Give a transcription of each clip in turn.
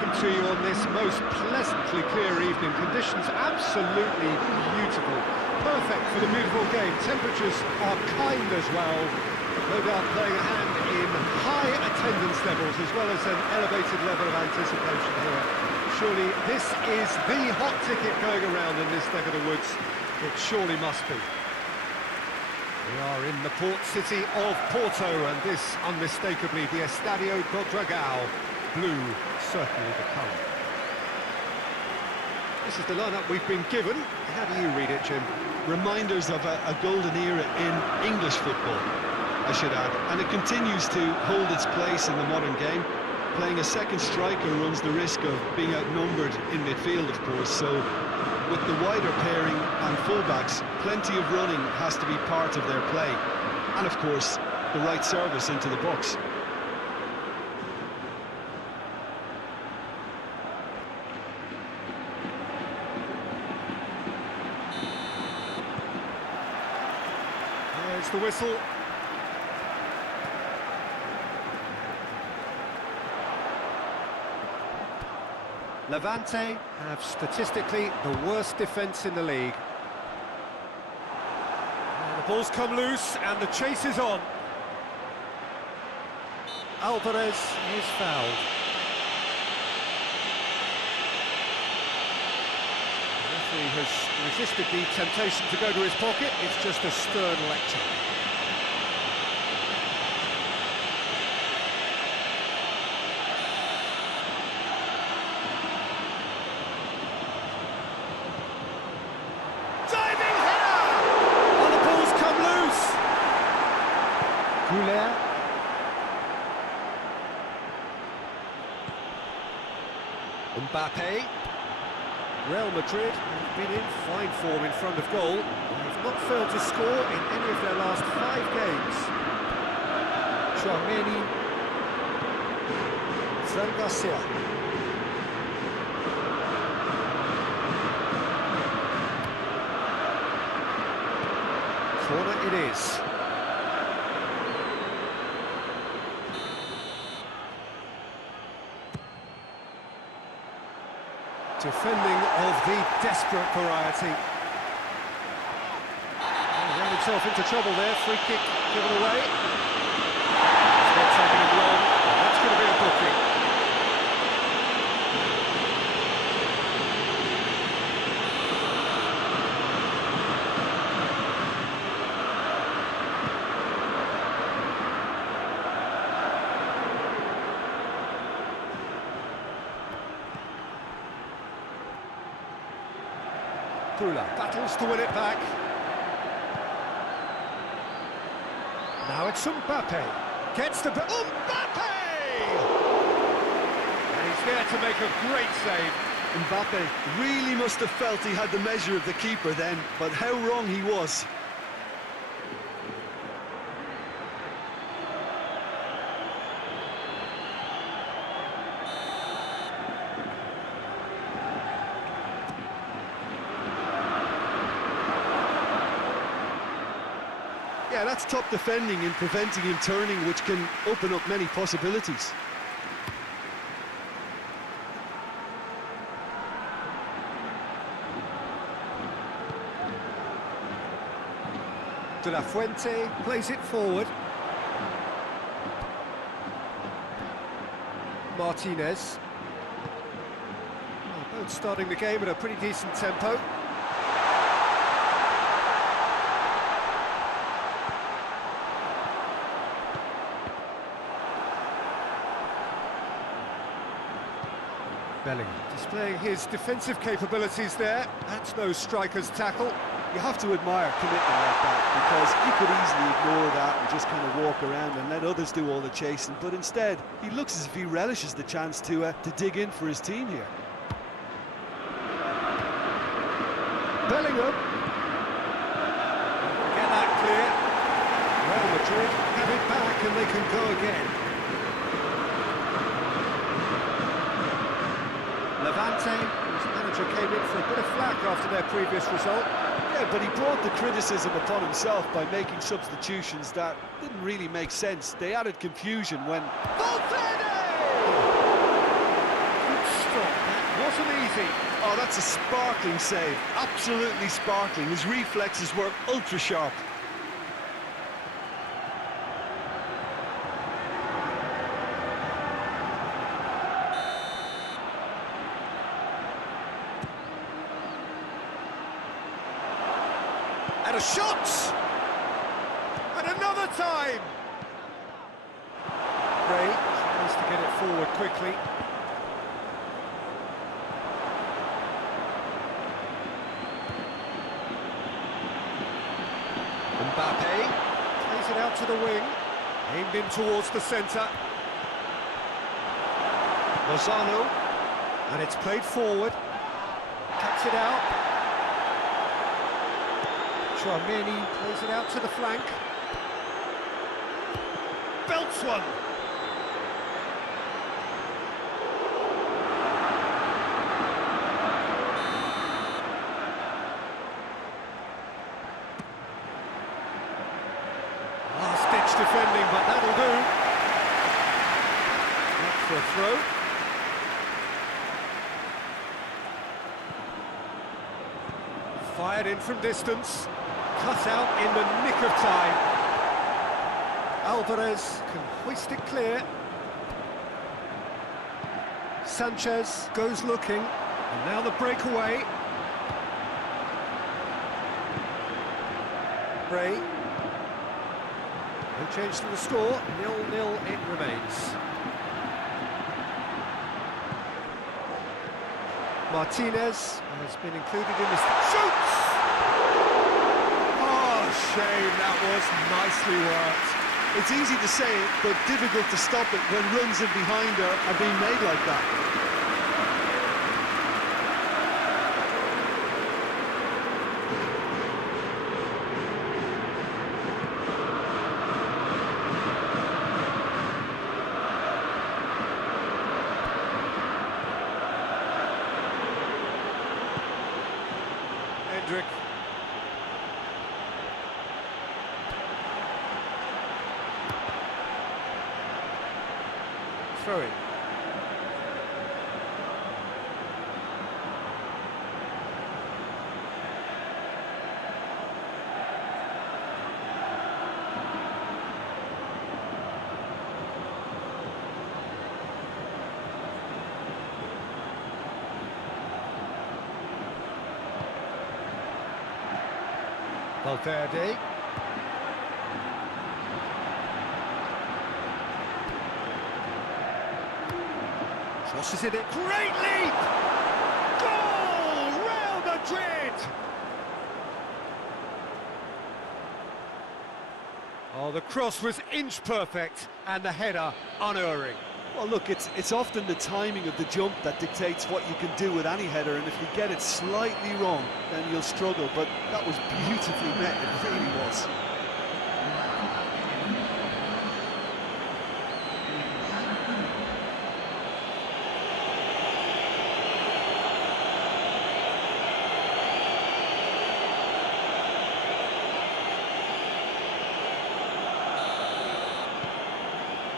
welcome to you on this most pleasantly clear evening. Conditions absolutely beautiful, perfect for the beautiful game. Temperatures are kind as well, no doubt playing a hand in high attendance levels as well as an elevated level of anticipation here. Surely this is the hot ticket going around in this neck of the woods. It surely must be. We are in the port city of Porto, and this unmistakably the Estadio do Dragão. Blue, certainly the colour. This is the lineup we've been given. How do you read it, Jim? Reminders of a golden era in English football, I should add, and it continues to hold its place in the modern game. Playing a second striker runs the risk of being outnumbered in midfield, of course, so with the wider pairing and fullbacks, plenty of running has to be part of their play, and of course, the right service into the box. There's the whistle. Levante have statistically the worst defence in the league. And the ball's come loose and the chase is on. Alvarez is fouled. The referee has resisted the temptation to go to his pocket. It's just a stern lecture. Mbappe. Real Madrid have been in fine form in front of goal. They've not failed to score in any of their last 5 games. Chouameni. Zangasia. Corner it is. Defending of the desperate variety. He ran himself into trouble there, free kick given away. It's not taking him long, that's going to be a booking. Battles to win it back. Now it's Mbappe. Gets the... Mbappe! And he's there to make a great save. Mbappe really must have felt he had the measure of the keeper then, but how wrong he was. Yeah, that's top defending and preventing him turning, which can open up many possibilities. De La Fuente plays it forward. Martinez. Well, both starting the game at a pretty decent tempo. Bellingham displaying his defensive capabilities there. That's no striker's tackle. You have to admire commitment like that, because he could easily ignore that and just kind of walk around and let others do all the chasing, but instead he looks as if he relishes the chance to dig in for his team here. Bellingham. Get that clear. Real Madrid have it back and they can go again. Levante, whose manager came in for a bit of flack after their previous result. Yeah, but he brought the criticism upon himself by making substitutions that didn't really make sense. They added confusion when... Valverde! Good and easy. Oh, that's a sparkling save. Absolutely sparkling. His reflexes were ultra sharp. And a shot! And another time! Ray tries to get it forward quickly. Mbappe plays it out to the wing, aimed in towards the centre. Lozano, and it's played forward, cuts it out. Tchouaméni plays it out to the flank. Belts one. Last-ditch defending, but that'll do. Up for a throw. Fired in from distance. Cut out in the nick of time. Alvarez can hoist it clear. Sanchez goes looking, and now the breakaway. Ray. No change to the score, 0-0 it remains. Martinez has been included in this. Shoots! Shame, that was nicely worked. It's easy to say it, but difficult to stop it when runs in behind are being made like that. Hendrick. Throwing. Valverde. Crosses it in. Great leap! Goal! Real Madrid! Oh, the cross was inch perfect and the header unerring. Well, look, it's often the timing of the jump that dictates what you can do with any header, and if you get it slightly wrong, then you'll struggle. But that was beautifully met, it really was.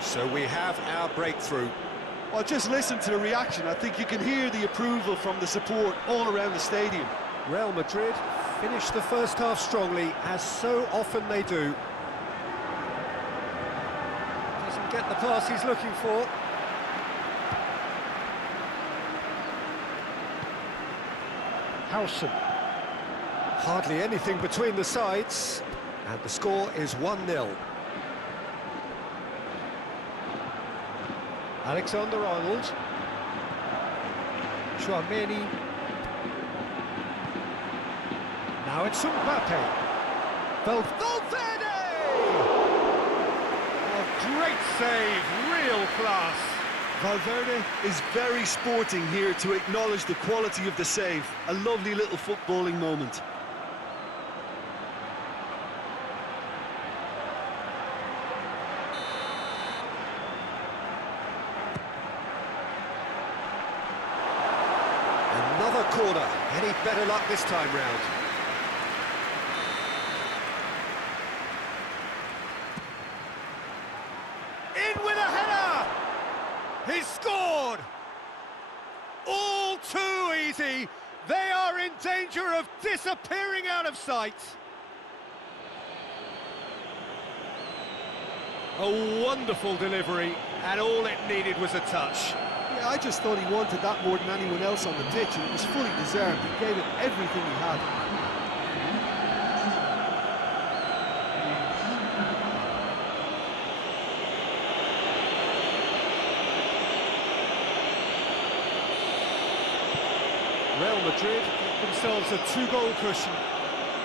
So we have our breakthrough. Well, just listen to the reaction. I think you can hear the approval from the support all around the stadium. Real Madrid finished the first half strongly, as so often they do. Doesn't get the pass he's looking for. Howson. Hardly anything between the sides, and the score is 1-0. Alexander-Arnold. Tchouaméni. Now it's Mbappe. Valverde! A great save, real class. Valverde is very sporting here to acknowledge the quality of the save. A lovely little footballing moment. Another corner. Any better luck this time round? In with a header! He's scored! All too easy. They are in danger of disappearing out of sight. A wonderful delivery, and all it needed was a touch. Yeah, I just thought he wanted that more than anyone else on the pitch, and it was fully deserved. He gave it everything he had. Real Madrid get themselves a 2-goal cushion.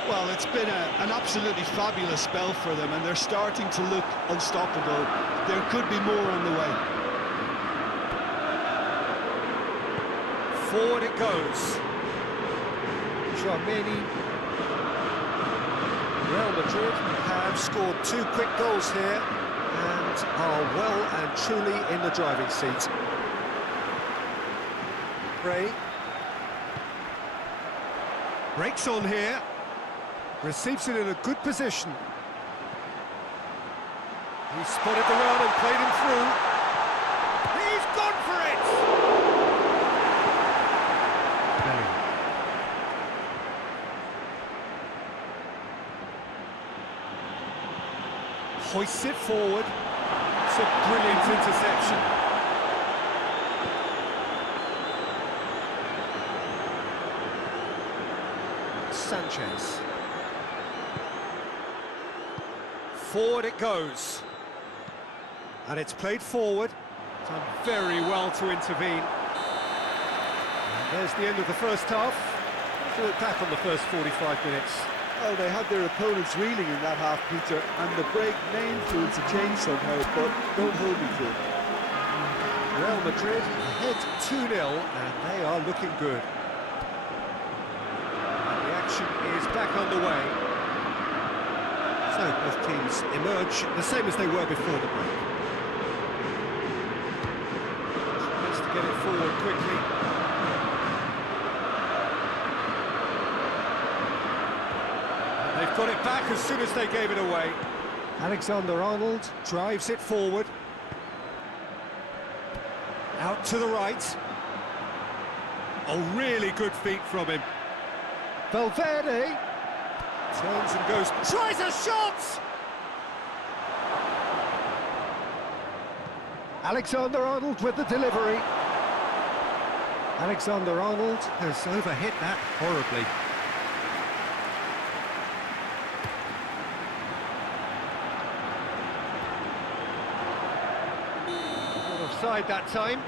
Well, it's been an absolutely fabulous spell for them, and they're starting to look unstoppable. There could be more on the way. Forward it goes. Tchouaméni. Real Madrid have scored 2 quick goals here and are well and truly in the driving seat. Ray. Breaks on here. Receives it in a good position. He spotted the run and played him through. He's gone for it! Hoists it forward. It's a brilliant interception. Sanchez. Forward it goes. And it's played forward. Done very well to intervene. And there's the end of the first half. Let's look back on the first 45 minutes. Well, they had their opponents reeling in that half, Peter, and the break may influence a change somehow, but don't hold me to it. Real Madrid ahead 2-0, and they are looking good. And the action is back underway. So both teams emerge the same as they were before the break. Tries to get it forward quickly. And they've got it back as soon as they gave it away. Alexander-Arnold drives it forward. Out to the right. A really good feat from him. Valverde turns and goes, tries a shot! Alexander-Arnold with the delivery. Alexander-Arnold has overhit that horribly. Not offside that time.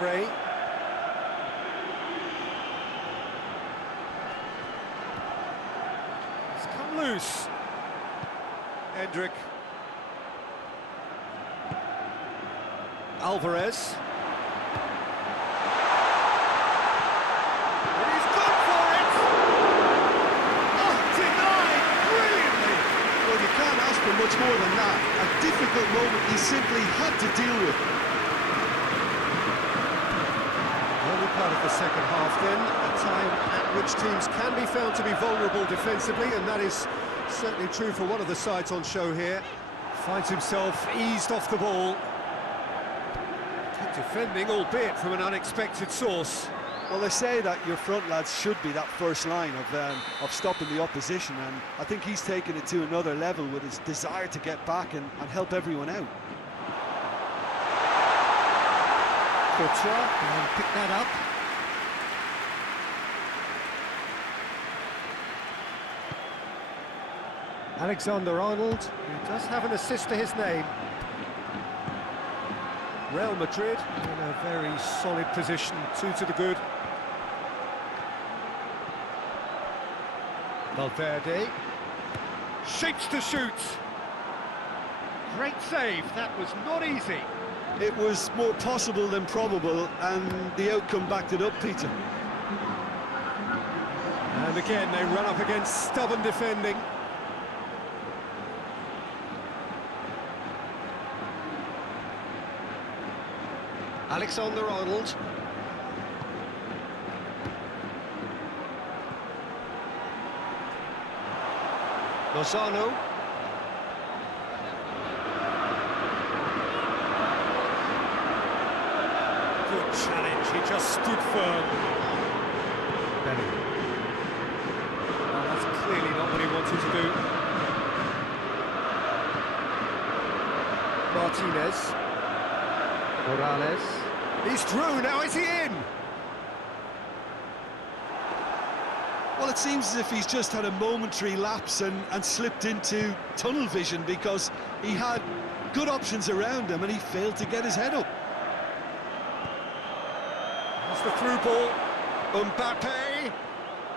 Ray. It's come loose. Hendrick. Alvarez. And he's gone for it! Oh, denied brilliantly! Well, you can't ask for much more than that. A difficult moment he simply had to deal with. Part of the second half then, a time at which teams can be found to be vulnerable defensively, and that is certainly true for one of the sides on show here. Finds himself eased off the ball. Good defending, albeit from an unexpected source. Well, they say that your front lads should be that first line of stopping the opposition, and I think he's taken it to another level with his desire to get back and help everyone out. Courtois and pick that up. Alexander-Arnold, who does have an assist to his name. Real Madrid in a very solid position, 2 to the good. Valverde shapes to shoot. Great save, that was not easy. It was more possible than probable, and the outcome backed it up, Peter. And again, they run up against stubborn defending. Alexander-Arnold. Lozano. Good challenge, he just stood firm. Bellingham. Well, that's clearly not what he wanted to do. Martinez. Morales. He's through, now is he in? Well, it seems as if he's just had a momentary lapse and slipped into tunnel vision, because he had good options around him and he failed to get his head up. That's the through ball. Mbappe.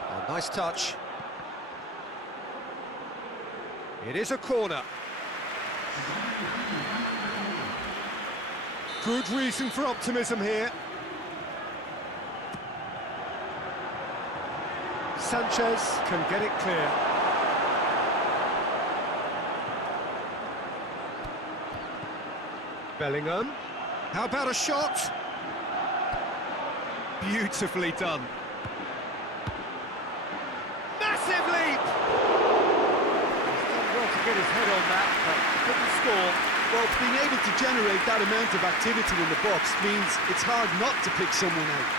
Oh, nice touch. It is a corner. Good reason for optimism here. Sanchez can get it clear. Bellingham. How about a shot? Beautifully done. Massive leap! He's done well to get his head on that, but couldn't score. Well, being able to generate that amount of activity in the box means it's hard not to pick someone out.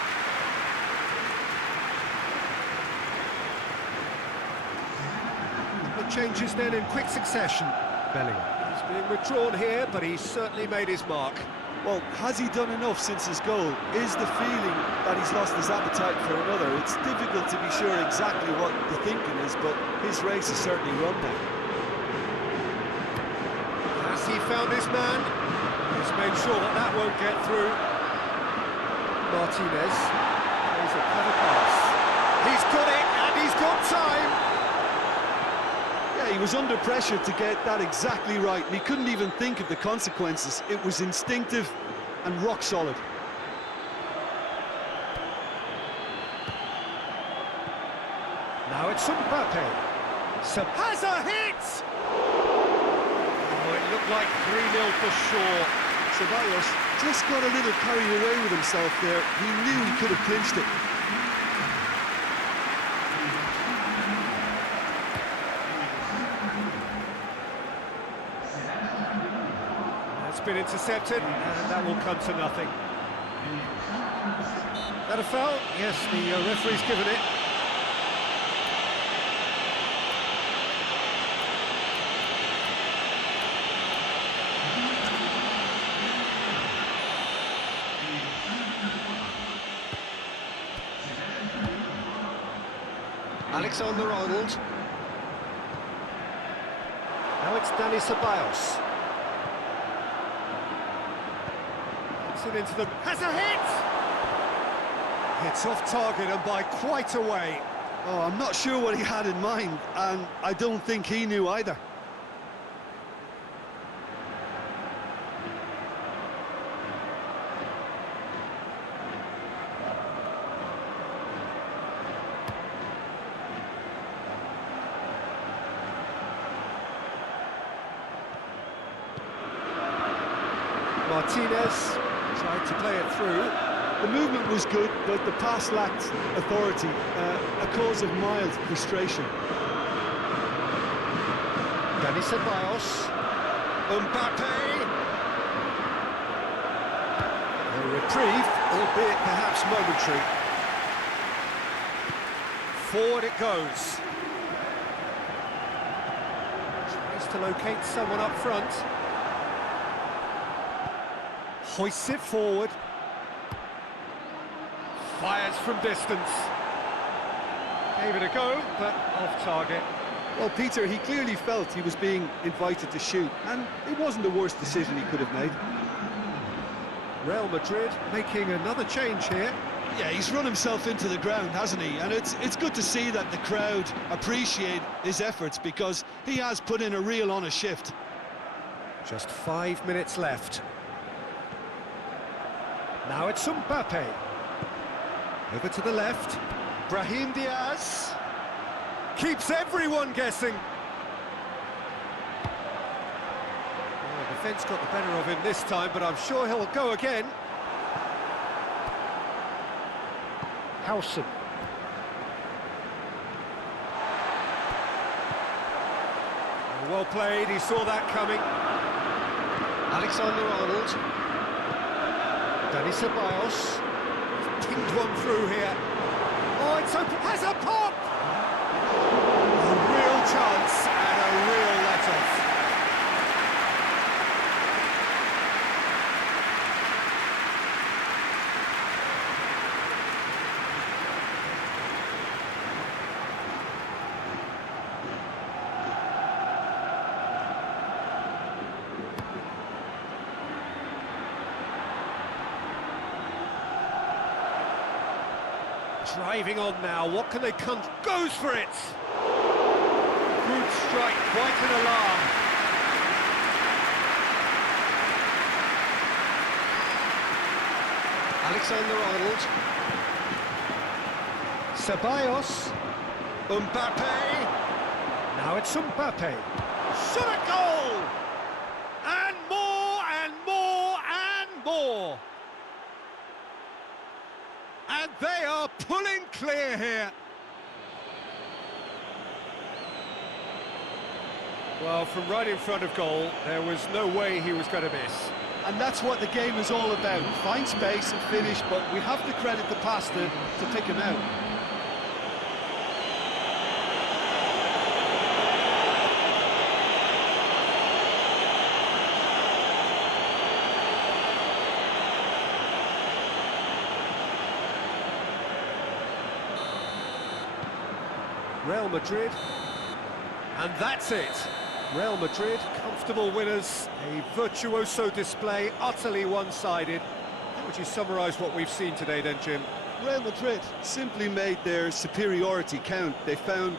The changes then in quick succession. Bellingham. He's being withdrawn here, but he's certainly made his mark. Well, has he done enough since his goal? Is the feeling that he's lost his appetite for another? It's difficult to be sure exactly what the thinking is, but his race is certainly run now. Has he found his man? He's made sure that that won't get through. Martinez plays a clever pass. He's got it, and he's got time. Yeah, he was under pressure to get that exactly right, and he couldn't even think of the consequences. It was instinctive and rock solid. Now it's Mbappe. Has a hit! Oh, it looked like 3-0 for sure. Ceballos just got a little carried away with himself there. He knew he could have clinched it. That's been intercepted, and that will come to nothing. That a foul? Yes, the referee's given it. Alexander-Arnold. Now it's Dani Ceballos. Puts it into the... Has a hit! It's off target and by quite a way. Oh, I'm not sure what he had in mind, and I don't think he knew either. Martinez tried to play it through. The movement was good, but the pass lacked authority, a cause of mild frustration. Dani Ceballos. Mbappe. A reprieve, albeit perhaps momentary. Forward it goes. Tries to locate someone up front. Hoists it forward. Fires from distance. Gave it a go, but off target. Well, Peter, he clearly felt he was being invited to shoot, and it wasn't the worst decision he could have made. Real Madrid making another change here. Yeah, he's run himself into the ground, hasn't he? And it's good to see that the crowd appreciate his efforts, because he has put in a real honest shift. Just 5 minutes left. Now it's Mbappe. Over to the left. Brahim Diaz. Keeps everyone guessing. Well, the defence got the better of him this time, but I'm sure he'll go again. Howson. Well played, he saw that coming. Alexander-Arnold. Dani Ceballos. Pinged one through here. Oh, it's open, has a pop! A real chance and a real let-off. Driving on now, what can they come? Goes for it! Good strike, quite an alarm. Alexander-Arnold. Ceballos. Mbappe. Now it's Mbappe. Shot a goal! And more, and more, and more! And they are pulling clear here. Well, from right in front of goal, there was no way he was going to miss. And that's what the game is all about. Find space and finish, but we have to credit the passer to pick him out. Real Madrid, and that's it. Real Madrid, comfortable winners, a virtuoso display, utterly one-sided. How would you summarise what we've seen today then, Jim? Real Madrid simply made their superiority count. They found